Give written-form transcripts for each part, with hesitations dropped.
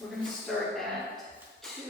We're going to start at 2.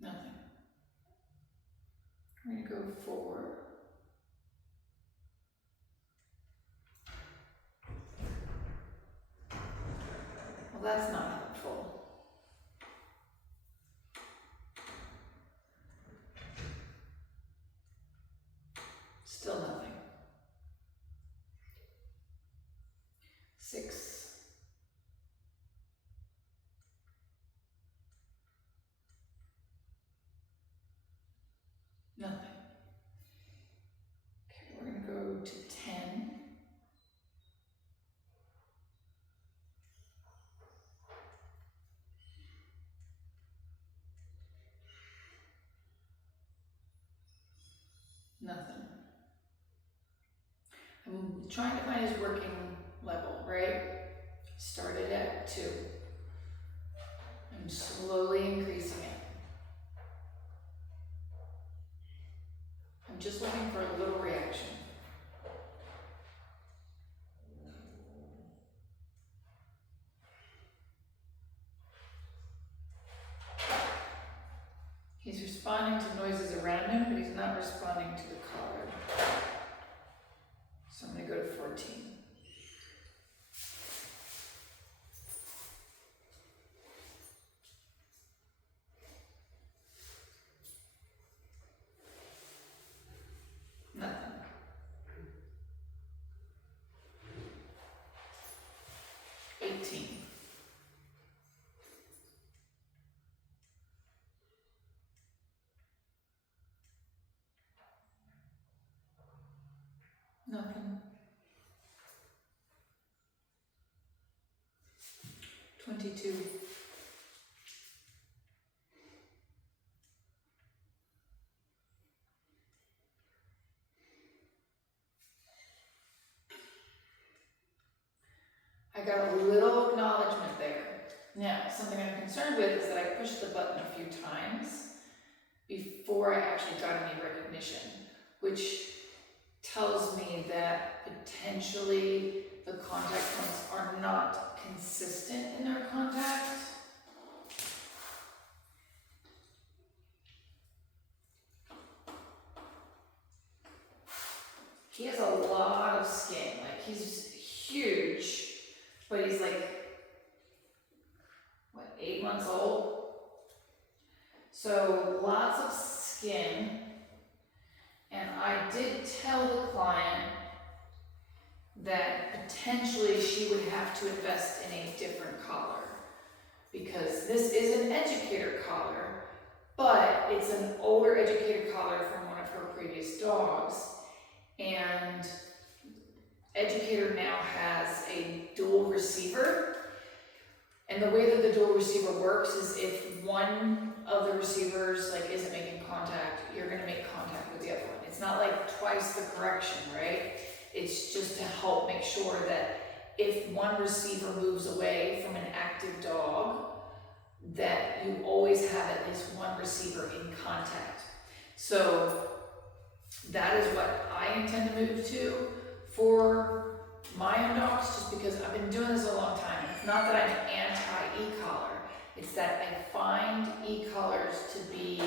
Nothing. We're going to go 4. Well, that's not helpful. Still nothing. 6. Nothing. Okay, we're going to go to 10. Nothing. I'm trying to find his working level, right? Started at 2. I'm slowly increasing it. I'm just looking for a little reaction. He's responding to noises around him, but he's not responding to the collar. So I'm going to go to 14. Nothing. 18. Nothing. 22. I got a little acknowledgement there. Now, something I'm concerned with is that I pushed the button a few times before I actually got any recognition, which tells me that potentially the contact points are not consistent in their contact. He has a lot of skin, like he's huge, but he's like, what, 8 months old? So lots of skin. And I did tell the client that potentially she would have to invest in a different collar, because this is an educator collar, but it's an older educator collar from one of her previous dogs. And educator now has a dual receiver. And the way that the dual receiver works is if one of the receivers isn't making contact, you're going to make contact with the other one. It's not like twice the correction, right? It's just to help make sure that if one receiver moves away from an active dog, that you always have at least one receiver in contact. So that is what I intend to move to for my own dogs, just because I've been doing this a long time. It's not that I'm anti-e-collar, it's that I find e-collars to be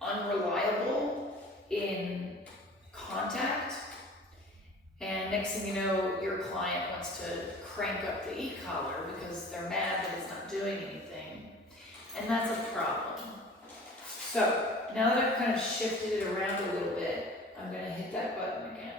unreliable in contact, and next thing you know, your client wants to crank up the e-collar because they're mad that it's not doing anything, and that's a problem. So now that I've kind of shifted it around a little bit, I'm going to hit that button again.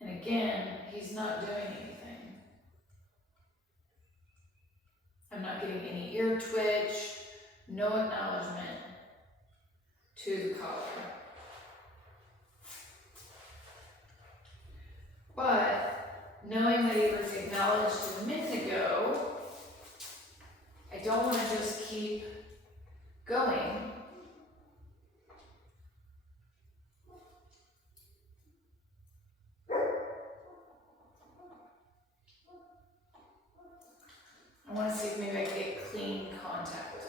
And again, he's not doing anything. I'm not getting any ear twitch, no acknowledgement to the collar. But knowing that he was acknowledged a minute ago, I don't want to just keep going. I want to see if maybe I can get clean contact.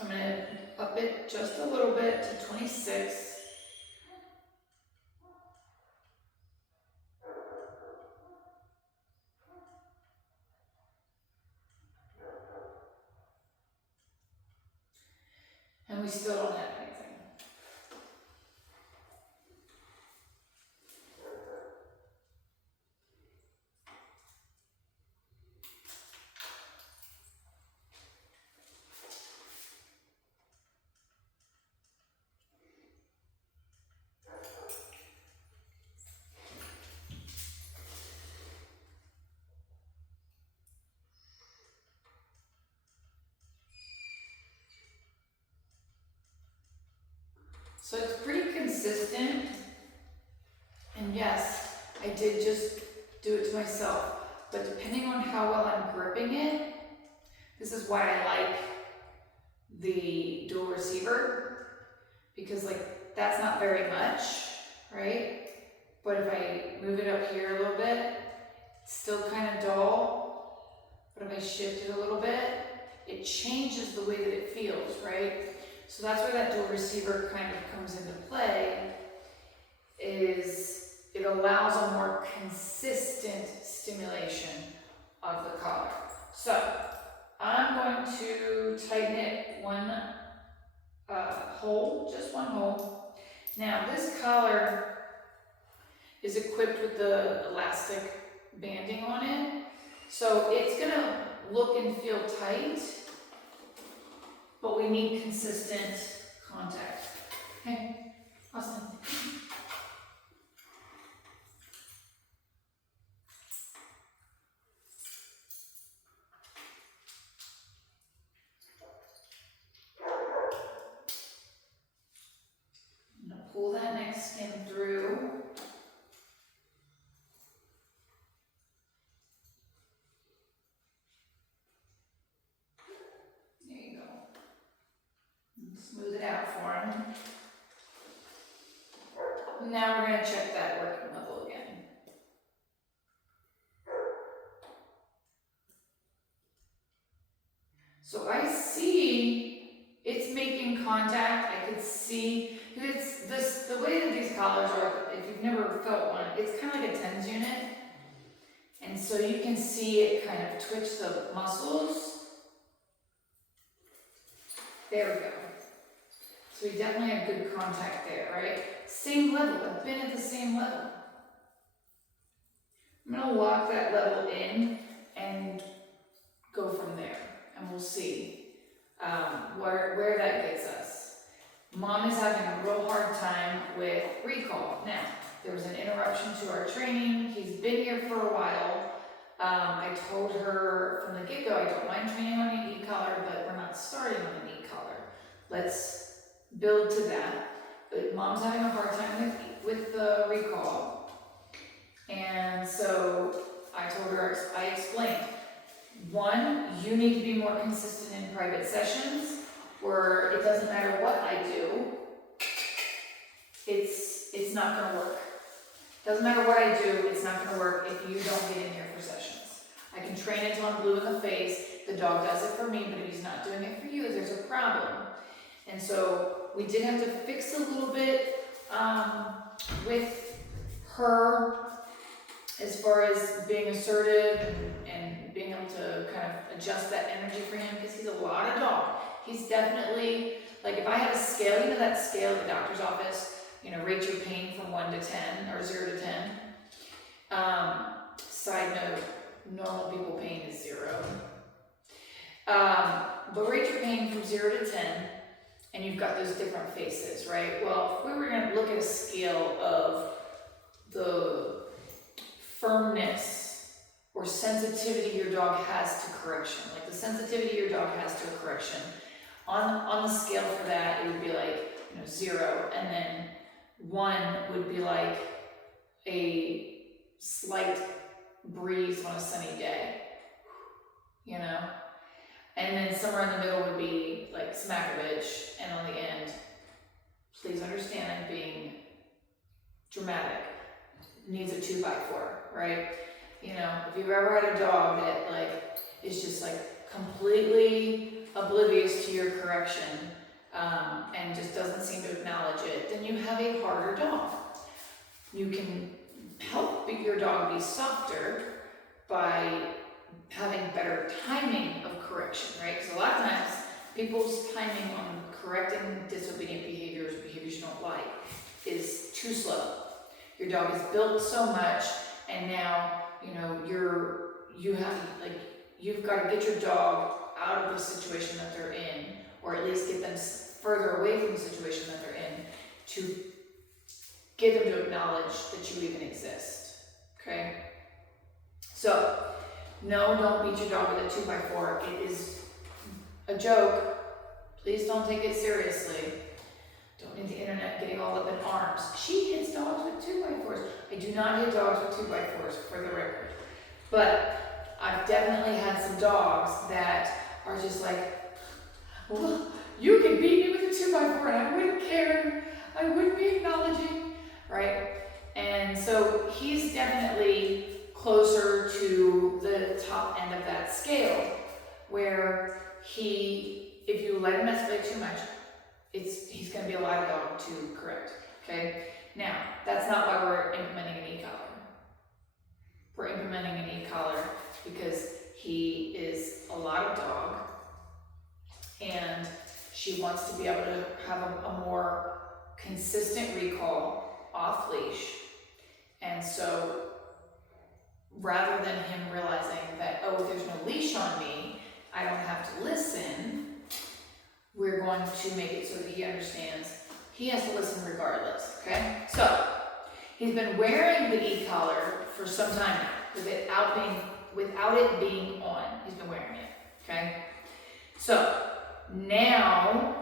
I'm gonna up it just a little bit to 26. And we still don't have anything. So it's pretty consistent, and yes, I did just do it to myself, but depending on how well I'm gripping it, this is why I like the dual receiver, because like that's not very much, right? But if I move it up here a little bit, it's still kind of dull, but if I shift it a little bit, it changes the way that it feels, right? So that's where that dual receiver kind of comes into play, is it allows a more consistent stimulation of the collar. So I'm going to tighten it one hole, just one hole. Now this collar is equipped with the elastic banding on it, so it's gonna look and feel tight, but we need consistent contact. Okay, Austin. I'm gonna pull that next skin through. There you go. And smooth it out for him. Now we're going to check that working level again. So I see it's making contact. I could see, it's this, the way that these collars are, if you've never felt one, it's kind of like a TENS unit. And so you can see it kind of twitch the muscles. There we go. So we definitely have good contact there, right? Same level, I've been at the same level. I'm gonna lock that level in and go from there, and we'll see where that gets us. Mom is having a real hard time with recall. Now, there was an interruption to our training. He's been here for a while. I told her from the get-go, I don't mind training on an e-collar, but we're not starting on an e-collar. Let's build to that. But Mom's having a hard time with the recall. And so I told her, I explained, one, you need to be more consistent in private sessions where it doesn't matter what I do, it's not gonna work. Doesn't matter what I do, it's not gonna work if you don't get in here for sessions. I can train it till I'm blue in the face, the dog does it for me, but if he's not doing it for you, there's a problem. And so we did have to fix a little bit with her as far as being assertive and being able to kind of adjust that energy for him, because he's a lot of dog. He's definitely, like if I have a scale, you know that scale at the doctor's office, you know, rate your pain from 1 to 10 or 0 to 10. Side note, normal people pain is 0. But rate your pain from 0 to 10, and you've got those different faces, right? Well, if we were going to look at a scale of the firmness or sensitivity your dog has to correction, like the sensitivity your dog has to a correction, on the scale for that, it would be like, you know, 0, and then 1 would be like a slight breeze on a sunny day, you know? And then somewhere in the middle would be like smack a bitch, and on the end, please understand I'm being dramatic, needs a 2x4, right? You know, if you've ever had a dog that like is just like completely oblivious to your correction, correction and just doesn't seem to acknowledge it, then you have a harder dog. You can help your dog be softer by having better timing of correction, right? Because a lot of times people's timing on correcting disobedient behaviors, behaviors you don't like, is too slow. Your dog is built so much, and now you've got to get your dog out of the situation that they're in, or at least get them further away from the situation that they're in, to get them to acknowledge that you even exist. Okay? So, no, don't beat your dog with a 2x4. It is a joke. Please don't take it seriously. Don't need the internet getting all up in arms. She hits dogs with 2x4s. I do not hit dogs with 2x4s, for the record. But I've definitely had some dogs that are just like, well, you can beat me with a 2x4 and I wouldn't care. I wouldn't be acknowledging, right? And so he's definitely closer to the top end of that scale, where if you let him escalate too much, he's going to be a lot of dog to correct. Okay. Now that's not why we're implementing an e-collar. We're implementing an e-collar because he is a lot of dog, and she wants to be able to have a more consistent recall off leash. And so rather than him realizing that, oh, there's no leash on me, I don't have to listen, we're going to make it so that he understands he has to listen regardless, okay? So, he's been wearing the e-collar for some time now, without it being on. He's been wearing it, okay? So, now,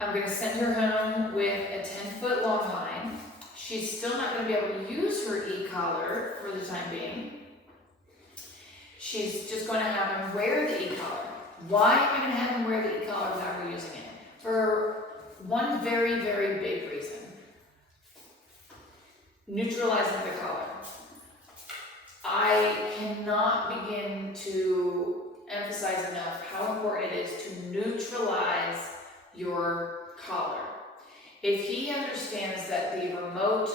I'm gonna send her home with a 10-foot long line. She's still not gonna be able to use her e-collar for the time being. She's just gonna have him wear the e-collar. Why am I gonna have him wear the e-collar without her using it? For one very, very big reason. Neutralizing the collar. I cannot begin to emphasize enough how important it is to neutralize your collar. If he understands that the remote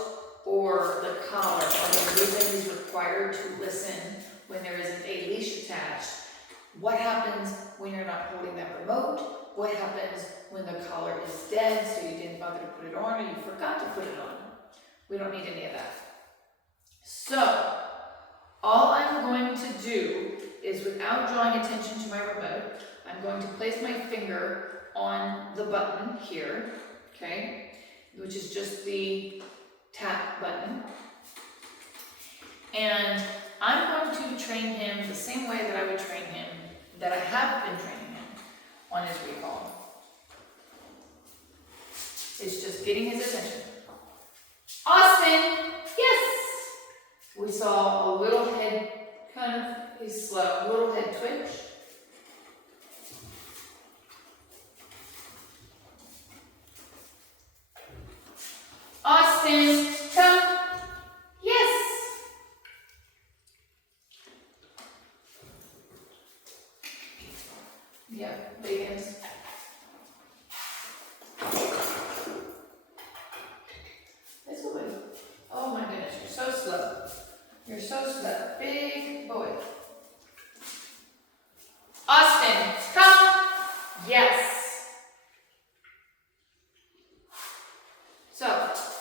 or the collar are the reason he's required to listen when there isn't a leash attached, what happens when you're not holding that remote? What happens when the collar is dead, so you didn't bother to put it on or you forgot to put it on? We don't need any of that. So, all I'm going to do is, without drawing attention to my remote, I'm going to place my finger on the button here, okay, which is just the tap button. And I'm going to train him the same way that I would train him, that I have been training him on his recall. It's just getting his attention. Austin, yes! We saw a little head he's slow, a little head twitch. Austin, come. Yes. Yep, big hands. This boy. Oh my goodness, you're so slow. You're so slow. Big boy. Austin, come. Yes. So,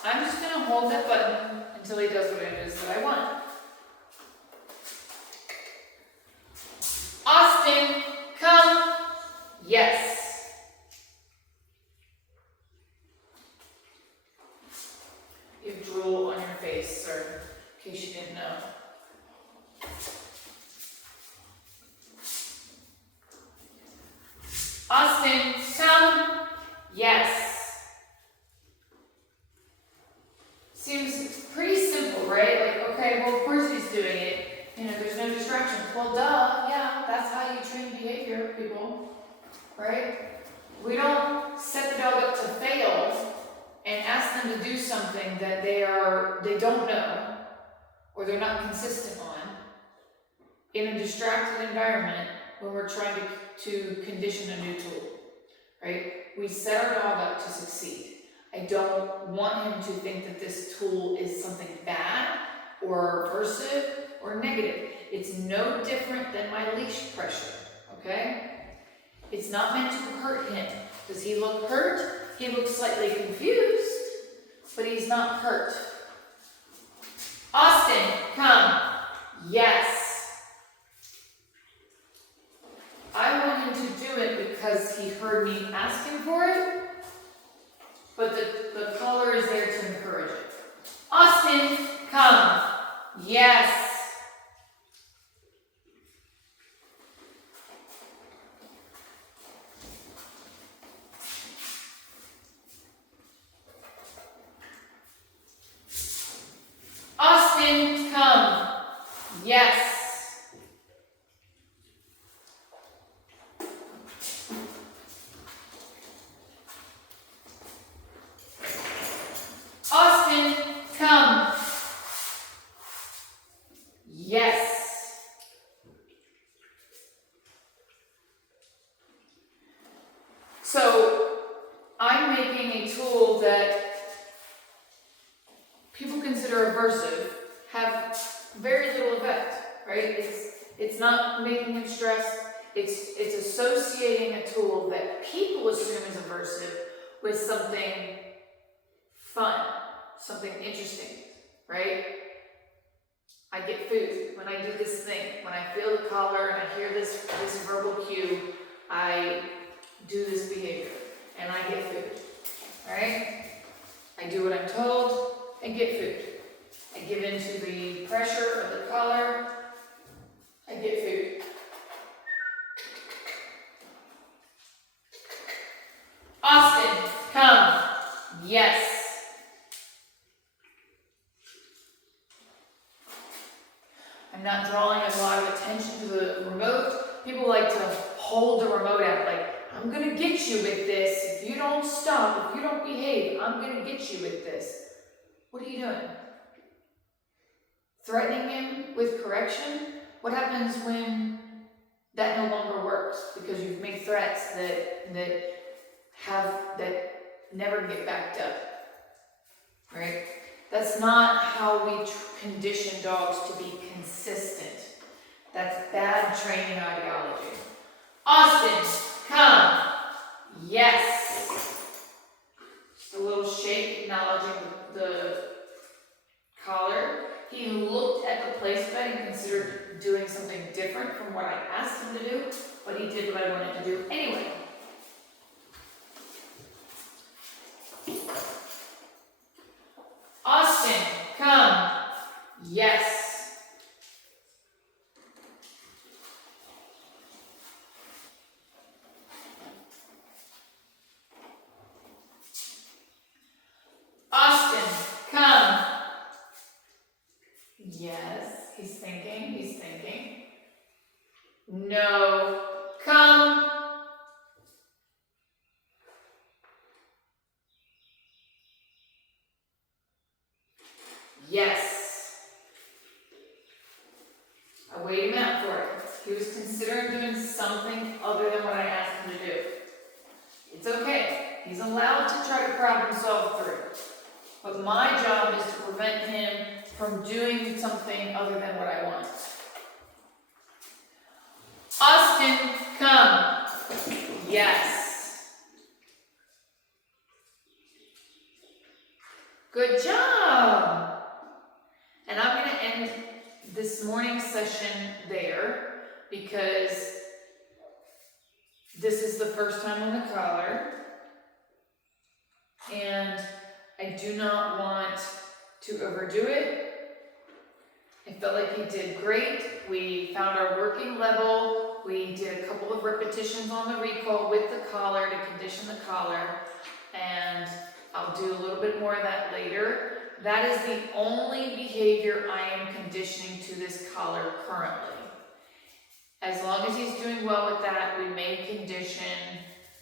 I'm just going to hold that button until he does what it is that I want. Austin, come. Yes. You have drool on your face, sir, in case you didn't know. Austin, come. Yes. Seems pretty simple, right? Like, okay, well, of course he's doing it. You know, there's no distractions. Well, duh, yeah, that's how you train behavior, people, right? We don't set the dog up to fail and ask them to do something that they don't know or they're not consistent on in a distracted environment when we're trying to condition a new tool, right? We set our dog up to succeed. I don't want him to think that this tool is something bad or aversive or negative. It's no different than my leash pressure, okay? It's not meant to hurt him. Does he look hurt? He looks slightly confused, but he's not hurt. Austin, come. Yes. I want him to do it because he heard me ask him for it, but the collar is there to encourage it. Austin, come. Yes. Austin, come. Yes. Austin, come. Yes. So, I'm making a tool that people consider aversive, have very little effect, right? It's not making him stressed. It's associating a tool that people assume is aversive with something fun, something interesting, right? I get food when I do this thing. When I feel the collar and I hear this verbal cue, I do this behavior and I get food, right? I do what I'm told and get food. I give in to the pressure of the collar, I get food. Austin, come. Yes. I'm not drawing a lot of attention to the remote. People like to hold the remote out like, I'm gonna get you with this. If you don't stop, if you don't behave, I'm gonna get you with this. What are you doing? Threatening him with correction? What happens when that no longer works because you've made threats that never get backed up, right? That's not how we condition dogs to be consistent. That's bad training ideology. Austin, come. Yes. Just a little shake, acknowledging the collar. He looked at the place bed and considered doing something different from what I asked him to do, but he did what I wanted to do anyway. Austin, come. Yes. Austin, come. Yes, he's thinking, he's thinking. No, come. Yes. I weighed him out for it. He was considering doing something other than what I asked him to do. It's okay. He's allowed to try to problem solve through. But my job is to prevent him from doing something other than what I want. Austin, come. Yes. Good job. And I'm going to end this morning's session there because this is the first time on the collar. And I do not want to overdo it. I felt like he did great. We found our working level. We did a couple of repetitions on the recall with the collar to condition the collar. And I'll do a little bit more of that later. That is the only behavior I am conditioning to this collar currently. As long as he's doing well with that, we may condition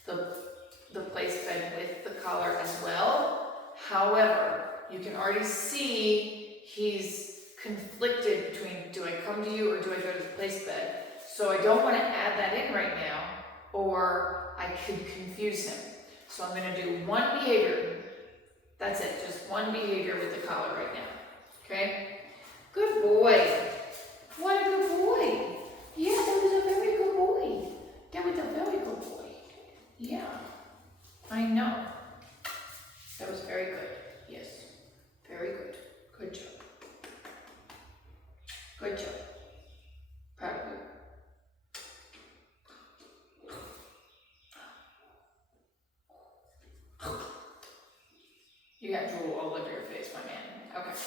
the place bed with the collar as well. However, you can already see he's conflicted between, do I come to you or do I go to the place bed? So I don't want to add that in right now, or I could confuse him. So I'm going to do one behavior. That's it, just one behavior with the collar right now. Okay? Good boy. What a good boy. Yeah, that was a very good boy. That was a very good boy. Yeah, I know. That was very good. Yes, very good. Good job. Good job. Proud of you. You got drool all over your face, my man. Okay.